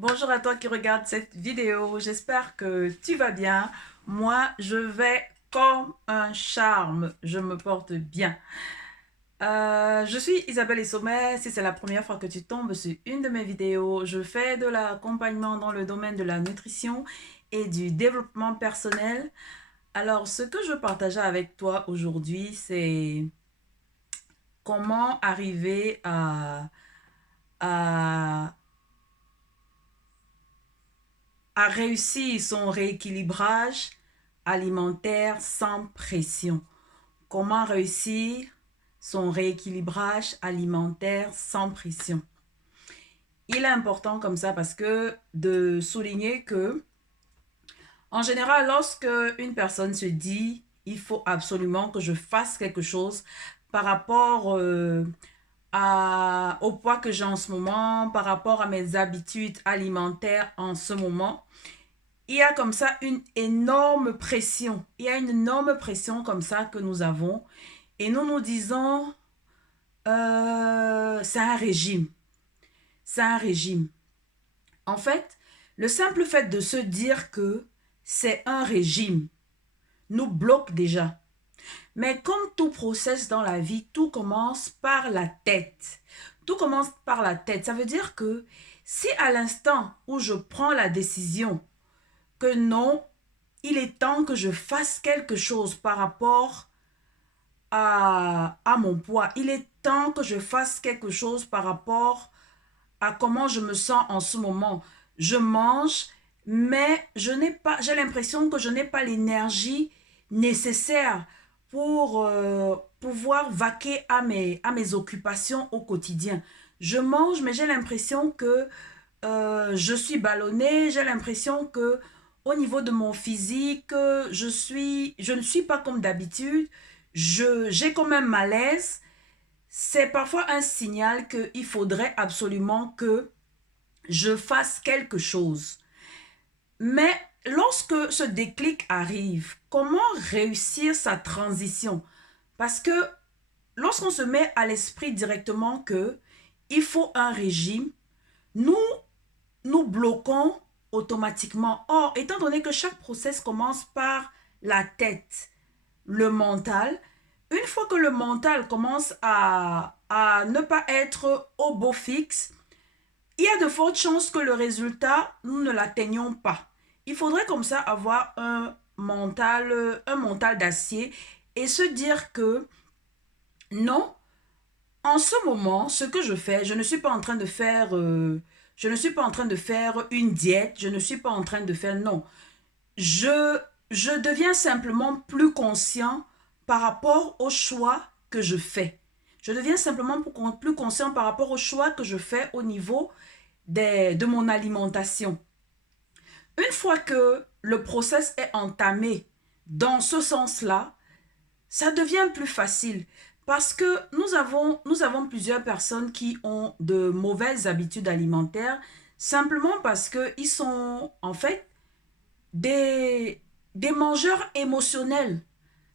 Bonjour à toi qui regarde cette vidéo, j'espère que tu vas bien. Moi, je vais comme un charme, je me porte bien. Je suis Isabelle Sommet. Si c'est la première fois que tu tombes sur une de mes vidéos, je fais de l'accompagnement dans le domaine de la nutrition et du développement personnel. Alors, ce que je partageais avec toi aujourd'hui, c'est comment arriver à à réussir son rééquilibrage alimentaire sans pression. Comment réussir son rééquilibrage alimentaire sans pression. Il est important comme ça parce que de souligner que, en général, lorsque une personne se dit il faut absolument que je fasse quelque chose par rapport au poids que j'ai en ce moment, par rapport à mes habitudes alimentaires en ce moment, il y a comme ça une énorme pression. Il y a une énorme pression comme ça que nous avons. Et nous nous disons, c'est un régime. C'est un régime. En fait, le simple fait de se dire que c'est un régime nous bloque déjà. Mais comme tout process dans la vie, tout commence par la tête. Tout commence par la tête. Ça veut dire que si à l'instant où je prends la décision que non, il est temps que je fasse quelque chose par rapport à mon poids. Il est temps que je fasse quelque chose par rapport à comment je me sens en ce moment. Je mange, mais j'ai l'impression que je n'ai pas l'énergie nécessaire pour pouvoir vaquer à mes occupations au quotidien. Je mange, mais j'ai l'impression que je suis ballonnée, j'ai l'impression que au niveau de mon physique, je ne suis pas comme d'habitude, j'ai quand même malaise. C'est parfois un signal qu'il faudrait absolument que je fasse quelque chose. Mais lorsque ce déclic arrive, comment réussir sa transition? Parce que lorsqu'on se met à l'esprit directement que il faut un régime, nous nous bloquons automatiquement. Or, étant donné que chaque process commence par la tête, le mental, une fois que le mental commence à ne pas être au beau fixe, il y a de fortes chances que le résultat, nous ne l'atteignions pas. Il faudrait comme ça avoir un mental d'acier et se dire que non, en ce moment, ce que je fais, je ne suis pas en train de faire, je ne suis pas en train de faire une diète, je ne suis pas en train de faire, non. Je, je deviens simplement plus conscient par rapport aux choix que je fais. Je deviens simplement plus conscient par rapport aux choix que je fais au niveau de mon alimentation. Une fois que le process est entamé dans ce sens-là, ça devient plus facile parce que nous avons plusieurs personnes qui ont de mauvaises habitudes alimentaires simplement parce qu'ils sont en fait des mangeurs émotionnels.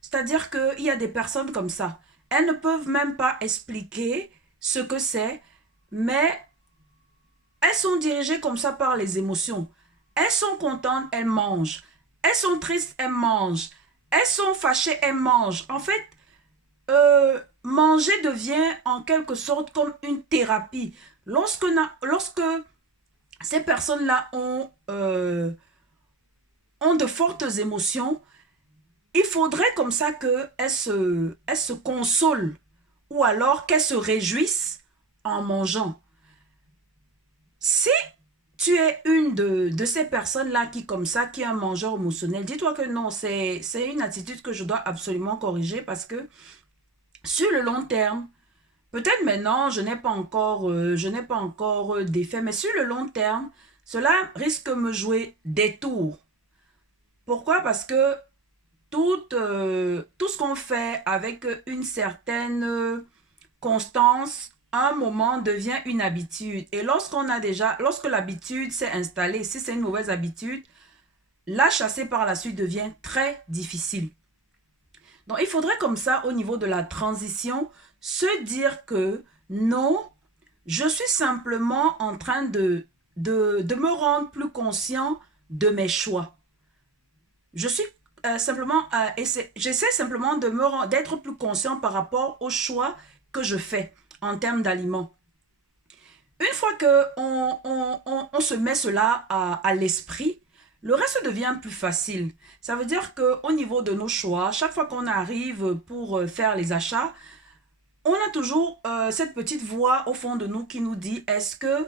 C'est-à-dire qu'il y a des personnes comme ça. Elles ne peuvent même pas expliquer ce que c'est, mais elles sont dirigées comme ça par les émotions. Elles sont contentes, elles mangent. Elles sont tristes, elles mangent. Elles sont fâchées, elles mangent. En fait, manger devient en quelque sorte comme une thérapie. Lorsque ces personnes-là ont de fortes émotions, il faudrait comme ça qu'elles se consolent ou alors qu'elles se réjouissent en mangeant. Si tu es une de ces personnes-là qui, comme ça, qui est un mangeur émotionnel, dis-toi que non, c'est une attitude que je dois absolument corriger parce que sur le long terme, peut-être maintenant, je n'ai pas encore d'effet, mais sur le long terme, cela risque de me jouer des tours. Pourquoi? Parce que tout ce qu'on fait avec une certaine constance, à un moment devient une habitude. Et lorsque l'habitude s'est installée, si c'est une mauvaise habitude, la chasser par la suite devient très difficile. Donc, il faudrait comme ça, au niveau de la transition, se dire que non, je suis simplement en train de me rendre plus conscient de mes choix. Je suis simplement, j'essaie simplement d'être plus conscient par rapport aux choix que je fais en termes d'aliments. Une fois qu'on se met cela à l'esprit, le reste devient plus facile. Ça veut dire qu'au niveau de nos choix, chaque fois qu'on arrive pour faire les achats, on a toujours cette petite voix au fond de nous qui nous dit, est-ce que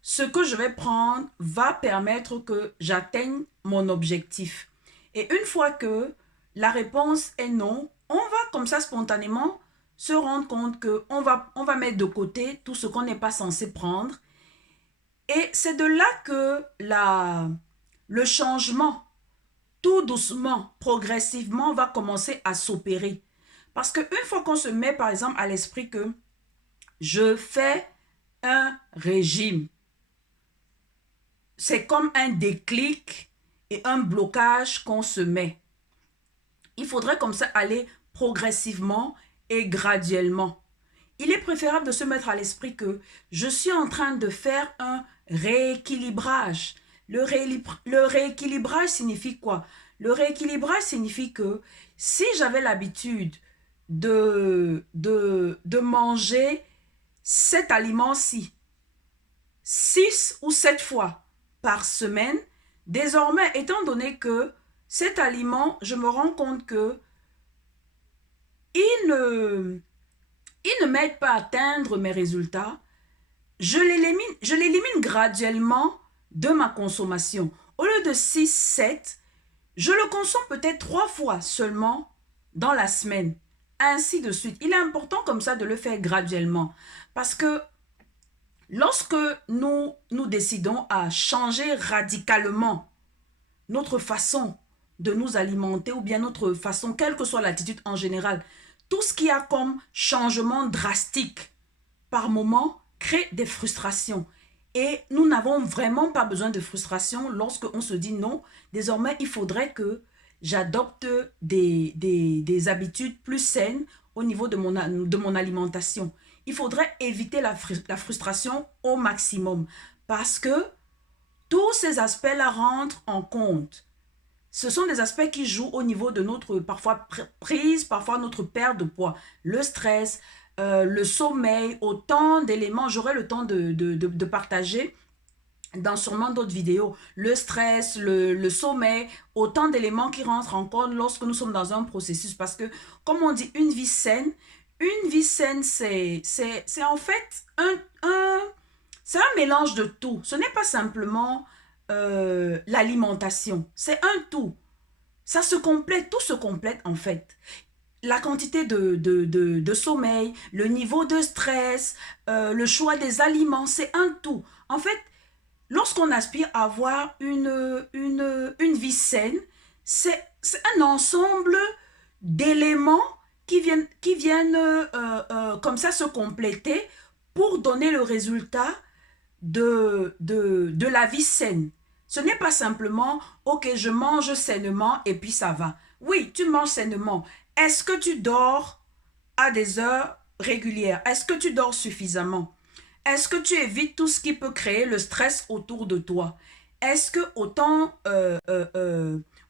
ce que je vais prendre va permettre que j'atteigne mon objectif? Et une fois que la réponse est non, on va comme ça spontanément se rendre compte qu'on va mettre de côté tout ce qu'on n'est pas censé prendre. Et c'est de là que le changement, tout doucement, progressivement, va commencer à s'opérer. Parce qu'une fois qu'on se met, par exemple, à l'esprit que je fais un régime, c'est comme un déclic et un blocage qu'on se met. Il faudrait comme ça aller progressivement et graduellement. Il est préférable de se mettre à l'esprit que je suis en train de faire un rééquilibrage. Le rééquilibrage signifie quoi? Le rééquilibrage signifie que si j'avais l'habitude de manger cet aliment-ci 6 ou 7 fois par semaine, désormais, étant donné que cet aliment, je me rends compte que il ne m'aide pas à atteindre mes résultats, je l'élimine graduellement de ma consommation. Au lieu de 6, 7, je le consomme peut-être 3 fois seulement dans la semaine. Ainsi de suite. Il est important comme ça de le faire graduellement. Parce que lorsque nous décidons à changer radicalement notre façon de nous alimenter ou bien notre façon, quelle que soit l'attitude en général, tout ce qui a comme changement drastique par moment crée des frustrations. Et nous n'avons vraiment pas besoin de frustration lorsqu'on se dit non, désormais il faudrait que j'adopte des habitudes plus saines au niveau de mon alimentation. Il faudrait éviter la frustration au maximum parce que tous ces aspects-là rentrent en compte. Ce sont des aspects qui jouent au niveau de notre parfois prise, parfois notre perte de poids. Le stress, le sommeil, autant d'éléments. J'aurai le temps de partager dans sûrement d'autres vidéos. Le stress, le sommeil, autant d'éléments qui rentrent en compte lorsque nous sommes dans un processus. Parce que, comme on dit, une vie saine, c'est en fait c'est un mélange de tout. Ce n'est pas simplement l'alimentation. C'est un tout. Ça se complète, tout se complète en fait. La quantité de sommeil, le niveau de stress, le choix des aliments, c'est un tout. En fait, lorsqu'on aspire à avoir une vie saine, c'est un ensemble d'éléments qui viennent comme ça se compléter pour donner le résultat de la vie saine. Ce n'est pas simplement, ok, je mange sainement et puis ça va. Oui, tu manges sainement. Est-ce que tu dors à des heures régulières? Est-ce que tu dors suffisamment? Est-ce que tu évites tout ce qui peut créer le stress autour de toi? Est-ce que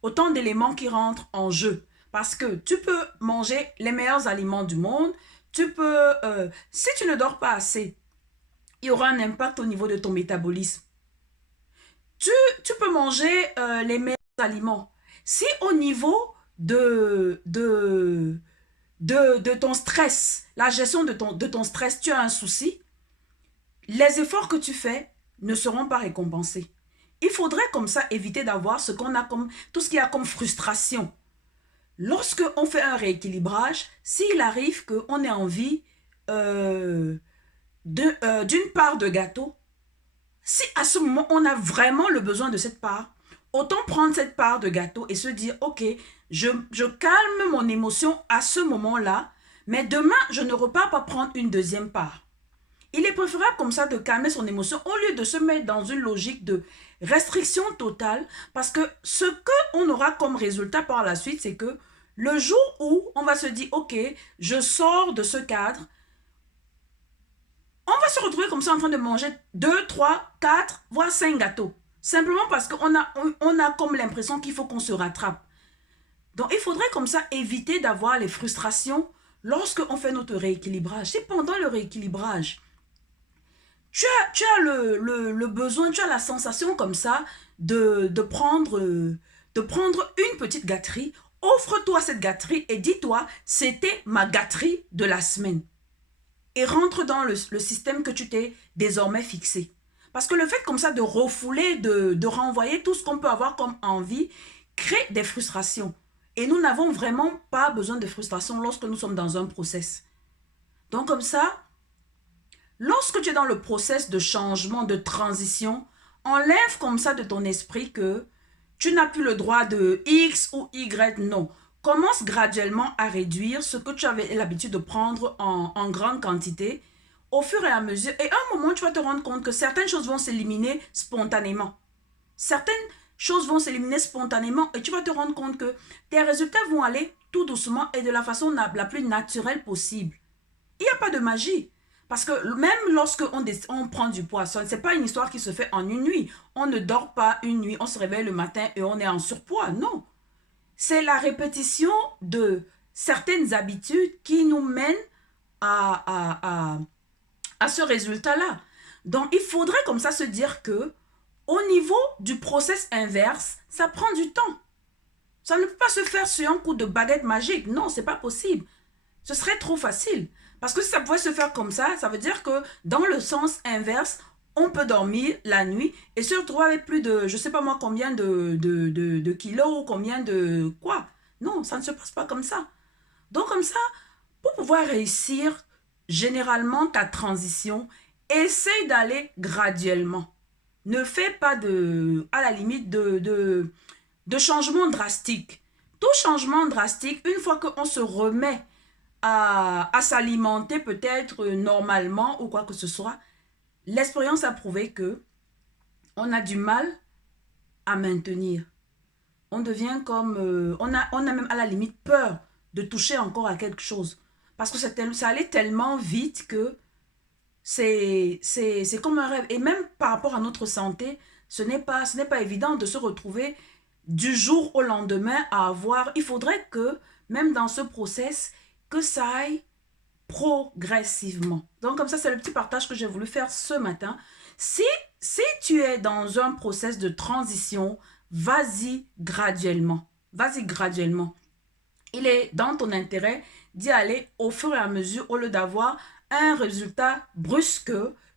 autant d'éléments qui rentrent en jeu? Parce que tu peux manger les meilleurs aliments du monde, si tu ne dors pas assez, il y aura un impact au niveau de ton métabolisme. Tu peux manger les meilleurs aliments. Si au niveau de ton stress, la gestion de ton stress, tu as un souci, les efforts que tu fais ne seront pas récompensés. Il faudrait comme ça éviter d'avoir tout ce qu'il y a comme frustration. Lorsque on fait un rééquilibrage, s'il arrive qu'on ait envie d'une part de gâteau, si à ce moment on a vraiment le besoin de cette part, autant prendre cette part de gâteau et se dire, ok, je calme mon émotion à ce moment-là, mais demain, je ne repars pas prendre une deuxième part. Il est préférable comme ça de calmer son émotion au lieu de se mettre dans une logique de restriction totale, parce que ce qu'on aura comme résultat par la suite, c'est que le jour où on va se dire, ok, je sors de ce cadre, On va se retrouver comme ça en train de manger 2, 3, 4, voire 5 gâteaux. Simplement parce qu'on a comme l'impression qu'il faut qu'on se rattrape. Donc, il faudrait comme ça éviter d'avoir les frustrations lorsqu'on fait notre rééquilibrage. Si pendant le rééquilibrage, tu as le besoin, tu as la sensation comme ça de prendre une petite gâterie, offre-toi cette gâterie et dis-toi, c'était ma gâterie de la semaine. Et rentre dans le système que tu t'es désormais fixé. Parce que le fait comme ça de refouler, de renvoyer tout ce qu'on peut avoir comme envie, crée des frustrations. Et nous n'avons vraiment pas besoin de frustration lorsque nous sommes dans un process. Donc comme ça, lorsque tu es dans le process de changement, de transition, enlève comme ça de ton esprit que tu n'as plus le droit de X ou Y, non. Commence graduellement à réduire ce que tu avais l'habitude de prendre en grande quantité au fur et à mesure. Et à un moment, tu vas te rendre compte que certaines choses vont s'éliminer spontanément. Certaines choses vont s'éliminer spontanément et tu vas te rendre compte que tes résultats vont aller tout doucement et de la façon la plus naturelle possible. Il n'y a pas de magie. Parce que même lorsque on prend du poids, ce n'est pas une histoire qui se fait en une nuit. On ne dort pas une nuit, on se réveille le matin et on est en surpoids. Non. C'est la répétition de certaines habitudes qui nous mènent à ce résultat-là. Donc, il faudrait comme ça se dire que au niveau du process inverse, ça prend du temps. Ça ne peut pas se faire sur un coup de baguette magique. Non, c'est pas possible. Ce serait trop facile. Parce que si ça pouvait se faire comme ça veut dire que dans le sens inverse, on peut dormir la nuit et se retrouver avec plus de, je sais pas moi, combien de kilos ou combien de quoi. Non, ça ne se passe pas comme ça. Donc comme ça, pour pouvoir réussir généralement ta transition, essaye d'aller graduellement. Ne fais pas à la limite de changement drastique. Tout changement drastique, une fois qu'on se remet à s'alimenter peut-être normalement ou quoi que ce soit, l'expérience a prouvé que on a du mal à maintenir. On devient comme... on a même à la limite peur de toucher encore à quelque chose. Parce que ça allait tellement vite que c'est comme un rêve. Et même par rapport à notre santé, ce n'est pas évident de se retrouver du jour au lendemain à avoir... Il faudrait que, même dans ce process, que ça aille progressivement. Donc, comme ça, c'est le petit partage que j'ai voulu faire ce matin. Si tu es dans un process de transition, vas-y graduellement. Vas-y graduellement. Il est dans ton intérêt d'y aller au fur et à mesure au lieu d'avoir un résultat brusque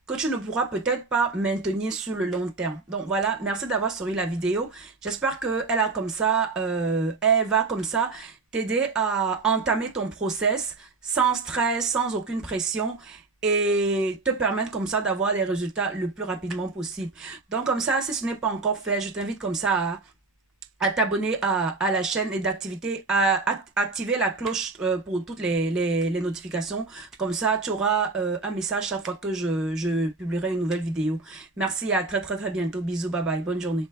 que tu ne pourras peut-être pas maintenir sur le long terme. Donc voilà, merci d'avoir suivi la vidéo. J'espère qu'elle a comme ça, elle va comme ça t'aider à entamer ton process sans stress, sans aucune pression et te permettre comme ça d'avoir les résultats le plus rapidement possible. Donc comme ça, si ce n'est pas encore fait, je t'invite comme ça à t'abonner à la chaîne et à activer la cloche pour toutes les notifications. Comme ça, tu auras un message chaque fois que je publierai une nouvelle vidéo. Merci, à très très très bientôt. Bisous, bye bye. Bonne journée.